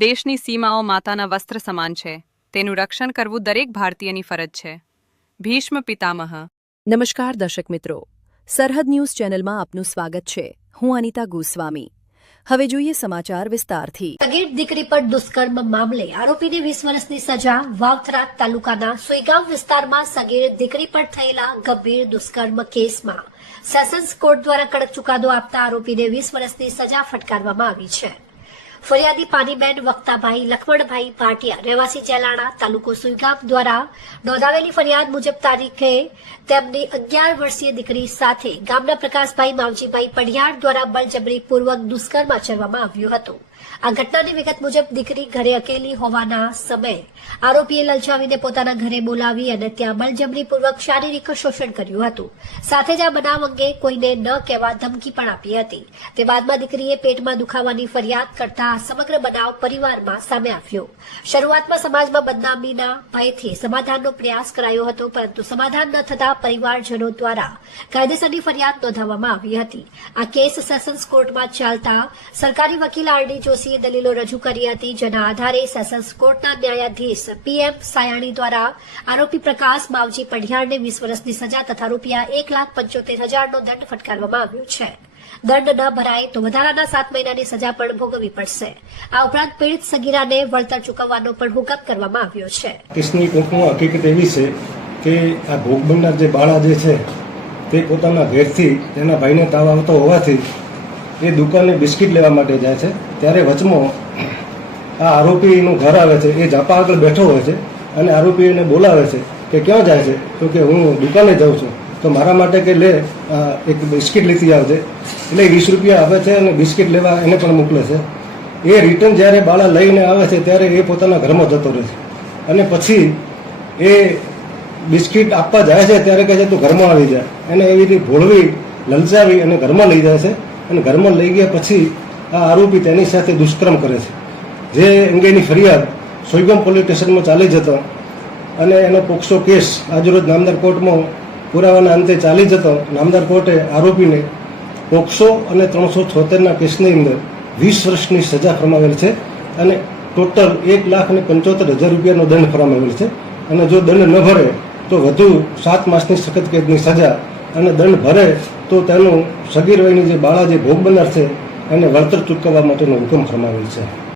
દેશની સીમાઓ માતાના વસ્ત્ર સમાન છે. તેનું રક્ષણ કરવું દરેક ભારતીયની ફરજ છે. ભીષ્મ પિતામહ. નમસ્કાર દર્શક મિત્રો, સરહદ ન્યૂઝ ચેનલમાં આપનું સ્વાગત છે. હું અનિતા ગોસ્વામી. હવે જોઈએ સમાચાર વિસ્તારથી. સગીર દીકરી પર દુષ્કર્મ મામલે આરોપીને 20 વર્ષની સજા. વાવથરા તાલુકાના સુઈગામ વિસ્તારમાં સગીર દીકરી પર થયેલા ગંભીર દુષ્કર્મ કેસમાં સેશન્સ કોર્ટ દ્વારા કડક ચુકાદો આપતા આરોપીને 20 વર્ષની સજા ફટકારવામાં આવી છે. ફરિયાદી પાનીબેન વક્તાભાઈ લખમણભાઈ ભાટિયા રહેવાસી જેલાણા તાલુકો સુઈગામ દ્વારા નોંધાવેલી ફરિયાદ મુજબ તારીખે તેમની 11 વર્ષીય દીકરી સાથે ગામના પ્રકાશભાઈ માવજીભાઈ પઢિયાર દ્વારા બળજબરીપૂર્વક દુષ્કર્મ આચરવામાં આવ્યું હતું. આ ઘટનાની વિગત મુજબ દીકરી ઘરે અકેલી હોવાના સમયે આરોપીએ લલચાવીને પોતાના ઘરે બોલાવી અને ત્યાં બળજબરીપૂર્વક શારીરિક શોષણ કર્યું હતું. સાથે જ આ બનાવ અંગે કોઈને ન કહેવા ધમકી પણ આપી હતી. તે બાદમાં દીકરીએ પેટમાં દુખાવાની ફરિયાદ કરતા આ સમગ્ર બનાવ પરિવારમાં સામે આવ્યો. શરૂઆતમાં સમાજમાં બદનામીના ભયથી સમાધાનનો પ્રયાસ કરાયો હતો, પરંતુ સમાધાન ન થતા પરિવારજનો દ્વારા કાયદેસરની ફરિયાદ નોંધાવવામાં આવી હતી. આ કેસ સેશન્સ કોર્ટમાં ચાલતા સરકારી વકીલ આર.ડી. જોશીએ દલીલો રજૂ કરી હતી, જેના આધારે સેશન્સ કોર્ટના ન્યાયાધીશ પી.એમ. સાયાણી દ્વારા આરોપી પ્રકાશ માવજી પઢિયારને 20 વર્ષની સજા તથા રૂપિયા 1,75,000નો દંડ ફટકારવામાં આવ્યો છે. દંડ ન ભરાય તો વધારાના 7 મહિનાની સજા પણ ભોગવવી પડશે. આ ઉપરાંત પીડિત સગીરાને વળતર ચૂકવવાનો પણ હુકમ કરવામાં આવ્યો છે. કેસની કોર્ટમાં હકીકત એવી છે કે આ ભોગ બનનાર જે બાળા જે છે તે પોતાના ઘેરથી તેના ભાઈને તાવ આવતો હોવાથી એ દુકાને બિસ્કિટ લેવા માટે જાય છે. ત્યારે વચમાં આ આરોપીનું ઘર આવે છે. એ ઝાપા આગળ બેઠો હોય છે અને આરોપી એને બોલાવે છે કે ક્યાં જાય છે, તો કે હું દુકાને જાઉં છું, તો મારા માટે કે લે એક બિસ્કિટ લેતી આવજે. એટલે 20 રૂપિયા આપે છે અને બિસ્કિટ લેવા એને પણ મોકલે છે. એ રિટર્ન જ્યારે બાળા લઈને આવે છે ત્યારે એ પોતાના ઘરમાં જતો રહે છે અને પછી એ બિસ્કિટ આપવા જાય છે ત્યારે કહે છે તું ઘરમાં આવી જાય. એને એવી રીતે ભોળવી લલચાવી અને ઘરમાં લઈ જાય છે અને ઘરમાં લઈ ગયા પછી આ આરોપી તેની સાથે દુષ્કર્મ કરે છે. જે અંગેની ફરિયાદ સોઈગામ પોલીસ સ્ટેશનમાં ચાલી જતો અને એનો પોક્સો કેસ આજરોજ નામદાર કોર્ટમાં પુરાવાના અંતે ચાલી જતો નામદાર કોર્ટે આરોપીને પોક્સો અને 376ના કેસની અંદર 20 વર્ષની સજા ફરમાવેલ છે અને ટોટલ 1,75,000 રૂપિયાનો દંડ ફરમાવેલ છે. અને જો દંડ ન ભરે તો વધુ 7 માસની સખત કેદની સજા અને દંડ ભરે તો તેનું સગીર વયની જે બાળા જે ભોગ બનનાર છે એને વળતર ચૂકવવા માટેનો હુકમ ફરમાવેલ છે.